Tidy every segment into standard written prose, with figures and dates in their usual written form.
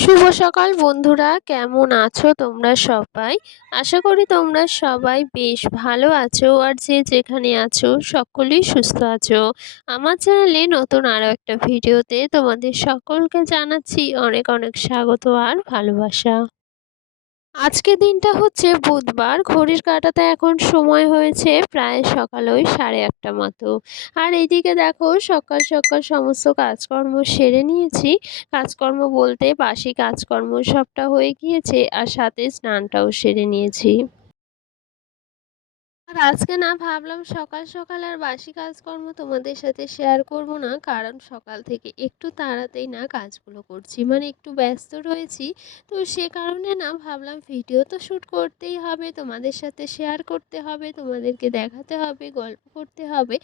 শুভ সকাল বন্ধুরা, কেমন আছো তোমরা সবাই? আশা করি তোমরা সবাই বেশ ভালো আছো আর যে যেখানে আছো সকলেই সুস্থ আছো। আমার চ্যানেলে নতুন আরও একটা ভিডিওতে তোমাদের সকলকে জানাচ্ছি অনেক অনেক স্বাগত আর ভালোবাসা। আজকের দিনটা হচ্ছে বুধবার, ঘড়ির কাঁটাতে এখন সময় হয়েছে প্রায় সকাল ওই 8:30 মতো। আর এইদিকে দেখো সকাল সকাল সমস্ত কাজকর্ম সেরে নিয়েছি। কাজকর্ম বলতে বাসি কাজকর্ম সবটা হয়ে গিয়েছে আর সাথে স্নানটাও সেরে নিয়েছি। আর আজকে না ভাবলাম সকাল সকাল আর বাসি কাজকর্ম তোমাদের সাথে শেয়ার করব না, কারণ সকাল থেকে একটু তাড়াতাড়ি না কাজগুলো করছি, মানে একটু ব্যস্ত রয়েছি। তো সে কারণে না ভাবলাম ভিডিও তো শ্যুট করতেই হবে, তোমাদের সাথে শেয়ার করতে হবে, তোমাদেরকে দেখাতে হবে, গল্প করতে হবে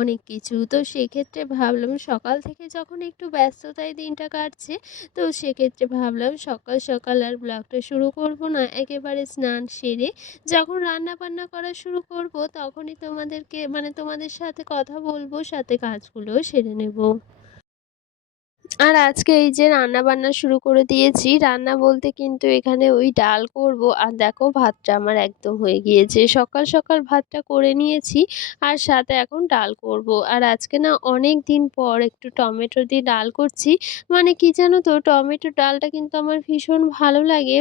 অনেক কিছু। তো সেক্ষেত্রে ভাবলাম সকাল থেকে যখন একটু ব্যস্ততায় দিনটা কাটছে, তো সেক্ষেত্রে ভাবলাম সকাল সকাল আর ব্লগটা শুরু করব না, একেবারে স্নান সেরে যখন রান্না বান্না করা শুরু করব তখনই তোমাদেরকে মানে তোমাদের সাথে কথা বলবো, সাথে কাজগুলোও সেরে নেব। আর আজকে এই যে রান্না বান্না শুরু করে দিয়েছি, রান্না বলতে কিন্তু এখানে ওই ডাল করব। আর দেখো ভাতটা আমার একদম হয়ে গিয়েছে, সকাল সকাল ভাতটা করে নিয়েছি আর সাথে এখন ডাল করব। আর আজকে না অনেক দিন পর একটু টমেটো দিয়ে ডাল করছি। মানে কি জানো তো, টমেটো ডালটা কিন্তু আমার ভীষণ ভালো লাগে।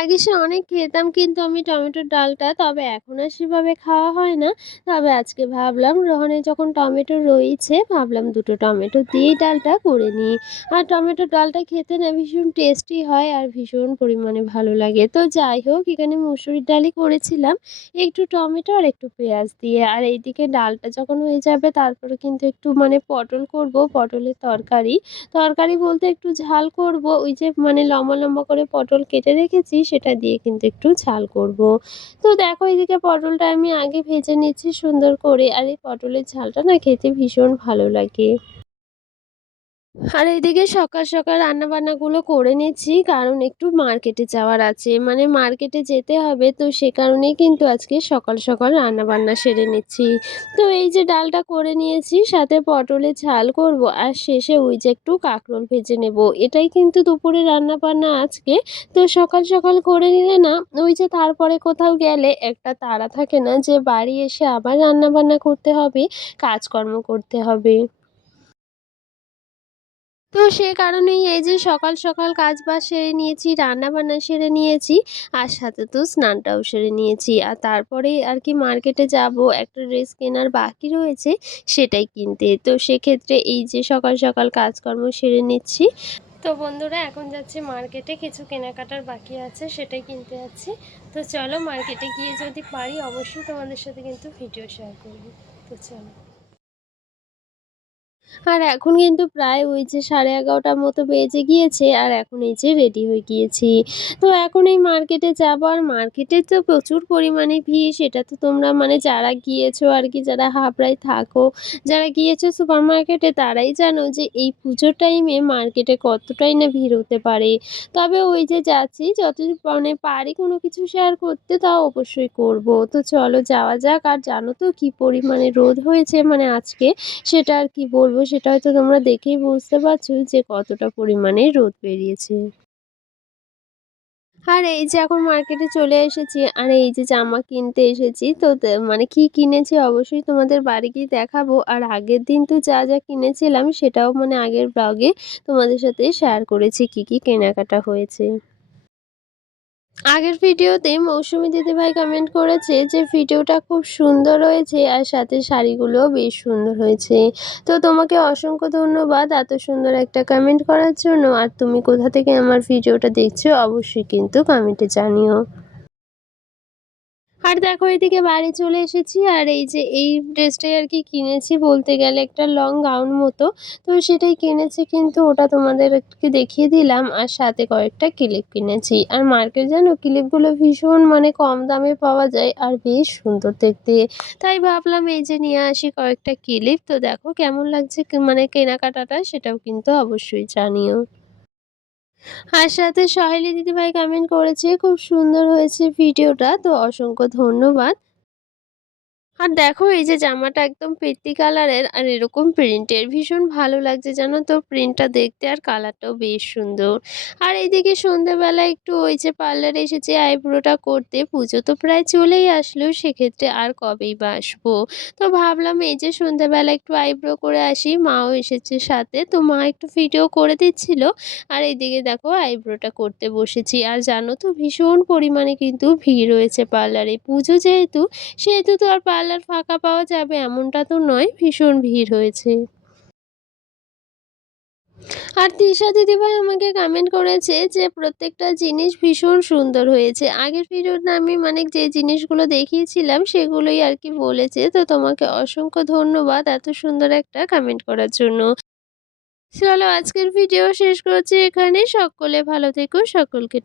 আগে সে অনেক খেতাম কিন্তু আমি টমেটোর ডালটা, তবে এখন আর সেভাবে খাওয়া হয় না। তবে আজকে ভাবলাম গ্রহণে যখন টমেটো রয়েছে, ভাবলাম দুটো টমেটো দিয়েই ডালটা করে নিই। আর টমেটোর ডালটা খেতে না ভীষণ টেস্টি হয় আর ভীষণ পরিমাণে ভালো লাগে। তো যাই হোক, এখানে মুসুরির ডালই করেছিলাম, একটু টমেটো আর একটু পেঁয়াজ দিয়ে। আর এইদিকে ডালটা যখন হয়ে যাবে তারপরে কিন্তু একটু পটল করব, পটলের তরকারি। তরকারি বলতে একটু ঝাল করব, ওই যে লম্বা লম্বা করে পটল কেটে রেখেছি সেটা দিয়ে কিন্তু একটু ঝাল করব। তো দেখো এদিকে পটলটা আমি আগে ভেজে নিচ্ছি সুন্দর করে, আর এই পটলের ঝালটা না খেতে ভীষণ ভালো লাগে। আর এইদিকে সকাল সকাল রান্নাবান্নাগুলো করে নিচ্ছি, কারণ একটু মার্কেটে যাওয়ার আছে, মার্কেটে যেতে হবে। তো সে কারণেই কিন্তু আজকে সকাল সকাল রান্নাবান্না সেরে নিচ্ছি। তো এই যে ডালটা করে নিয়েছি, সাথে পটলের ঝাল করব আর শেষে ওই যে একটু কাঁকরোল ভেজে নেব। এটাই কিন্তু দুপুরে রান্নাবান্না আজকে। তো সকাল সকাল করে নিলে না ওই যে তারপরে কোথাও গেলে একটা তাড়া থাকে না যে বাড়ি এসে আবার রান্নাবান্না করতে হবে, কাজকর্ম করতে হবে। তো সে কারণেই এই যে সকাল সকাল কাজবাজ সেরে নিয়েছি, রান্নাবান্না সেরে নিয়েছি আর সাথে তো স্নানটাও সেরে নিয়েছি। আর তারপরেই আর কি মার্কেটে যাব, একটা ড্রেস কেনার বাকি রয়েছে সেটাই কিনতে। তো সেক্ষেত্রে এই যে সকাল সকাল কাজকর্ম সেরে নিচ্ছি। তো বন্ধুরা, এখন যাচ্ছি মার্কেটে, কিছু কেনাকাটার বাকি আছে সেটাই কিনতে যাচ্ছি। তো চলো মার্কেটে গিয়ে যদি পারি অবশ্যই তোমাদের সাথে কিন্তু ভিডিও শেয়ার করবো। তো চলো। আর এখন কিন্তু প্রায় ওই যে 11:30টার মতো বেজে গিয়েছে আর এখন এই যে রেডি হয়ে গিয়েছি। তো এখন এই মার্কেটে যাবো, আর মার্কেটে তো প্রচুর পরিমাণে ভিড়, সেটা তো তোমরা যারা গিয়েছো আর কি, যারা হাবড়ায় থাকো, যারা গিয়েছো সুপার মার্কেটে তারাই জানো যে এই পুজোর টাইমে মার্কেটে কতটাই না ভিড় হতে পারে। তবে ওই যে যাচ্ছি, যত পারি কোনো কিছু শেয়ার করতে তাও অবশ্যই করব। তো চলো যাওয়া যাক। আর জানো তো কি পরিমাণে রোদ হয়েছে আজকে, সেটা আর কি বলবো, সেটা হয়তো তোমরা দেখেই বুঝতে পারছো যে কতটা পরিমাণে রোদ বেরিয়েছে। আর এই যে এখন মার্কেটে চলে এসেছি আর এই যে জামা কিনতে এসেছি। তো কি কিনেছি অবশ্যই তোমাদের বাড়ি গিয়ে দেখাবো। আর আগের দিন তো যা যা কিনেছিলাম সেটাও আগের ব্লগে তোমাদের সাথে শেয়ার করেছি কি কি কেনাকাটা হয়েছে। আগের ভিডিওতে মৌসুমী দিদিভাই কমেন্ট করেছে যে ভিডিওটা খুব সুন্দর হয়েছে আর সাথে শাড়িগুলোও বেশ সুন্দর হয়েছে। তো তোমাকে অসংখ্য ধন্যবাদ এত সুন্দর একটা কমেন্ট করার জন্য। আর তুমি কোথা থেকে আমার ভিডিওটা দেখছো অবশ্যই কিন্তু কমেন্টে জানিও। আর দেখো এদিকে বাড়ি চলে এসেছি আর এই যে এই ড্রেসটাই আর কি কিনেছি, বলতে গেলে একটা লং গাউন মতো। তো সেটাই কিনেছি, কিন্তু ওটা তোমাদেরকে দেখিয়ে দিলাম। আর সাথে কয়েকটা ক্লিপ কিনেছি। আর মার্কেট জানো ক্লিপগুলো ভীষণ কম দামে পাওয়া যায় আর বেশ সুন্দর দেখতে। তাই ভাবলাম এই যে নিয়ে আসি কয়েকটা ক্লিপ। তো দেখো কেমন লাগছে কেনাকাটাটা, সেটাও কিন্তু অবশ্যই জানিও। আর সাথে সহেলী দিদিভাই কমেন্ট করেছে খুব সুন্দর হয়েছে ভিডিওটা, তো অসংখ্য ধন্যবাদ। আর দেখো এই যে জামাটা একদম পেত্তি কালারের আর এরকম প্রিন্টের ভীষণ ভালো লাগছে জানো তো প্রিন্টটা দেখতে আর কালারটাও বেশ সুন্দর। আর এইদিকে সন্ধ্যেবেলা একটু ওই যে পার্লারে এসেছি আইব্রোটা করতে, পুজো তো প্রায় চলেই আসলো, সেক্ষেত্রে আর কবেই বা আসবো। তো ভাবলাম এই যে সন্ধ্যেবেলা একটু আইব্রো করে আসি, মাও এসেছে সাথে, তো মা একটু ভিডিও করে দিচ্ছিল আর এইদিকে দেখো আইব্রোটা করতে বসেছি। আর জানো তো ভীষণ পরিমাণে কিন্তু ভিড় রয়েছে পার্লারে, পুজো যেহেতু সেহেতু তো আর পার্লার ফাঁকা পাওয়া যাবে এমনটা তো নয়, ভীষণ ভিড় হয়েছে। আর তৃষা দিদিভাই আমাকে কমেন্ট করেছে যে প্রত্যেকটা জিনিস ভীষণ সুন্দর হয়েছে। আগের ভিডিওতে আমি মানে যে জিনিসগুলো দেখিয়েছিলাম সেগুলোই আর কি বলেছে। তো তোমাকে অসংখ্য ধন্যবাদ এত সুন্দর একটা কমেন্ট করার জন্য। চলো আজকের ভিডিও শেষ করছি এখানে। সকলে ভালো থেকো, সকলকে